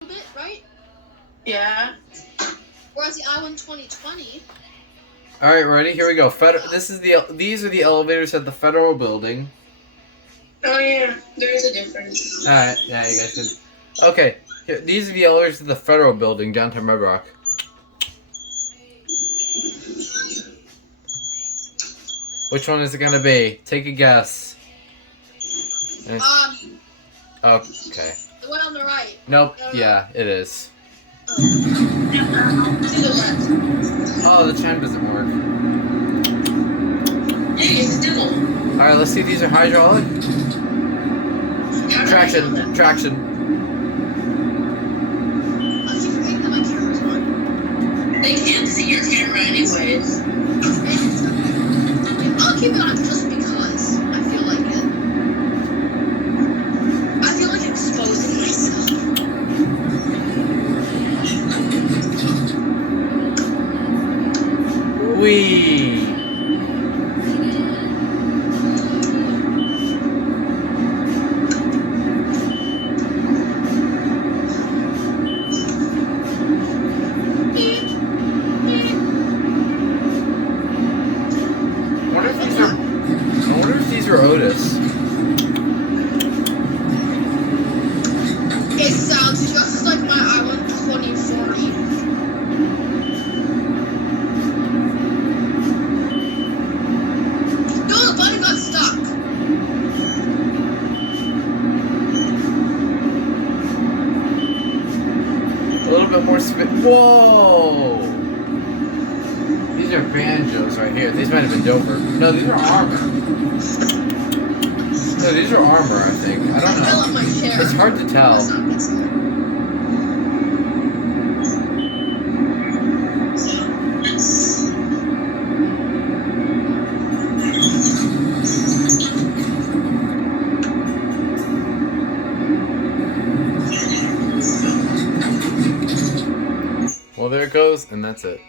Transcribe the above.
bit, right? Yeah. Whereas the I-1 2020. All right, ready? Here we go. These are the elevators at the Federal Building. Oh yeah, there is a difference. All right, yeah, you guys can. Okay, these are the elevators at the Federal Building downtown Red Rock. Which one is it gonna be? Take a guess. Okay. The one on the right. Nope. Yeah, it is. To the left. Oh, the chime doesn't work. Hey, it's Dibble. All right, let's see if these are hydraulic. Traction. Traction. I keep forgetting that my camera's on. They can't see your camera anyways. I'll keep it on just because I feel like it. I feel like exposing myself. Wee. I wonder if these are Otis. It sounds just like my I-1 2040. No, the button got stuck. A little bit more spin. Whoa! These are banjos right here. These might have been Dover. No, these are armor. No, these are armor, I think. I don't know. fell on my chair. It's hard to tell. That's not good sign. Well, there it goes, and that's it.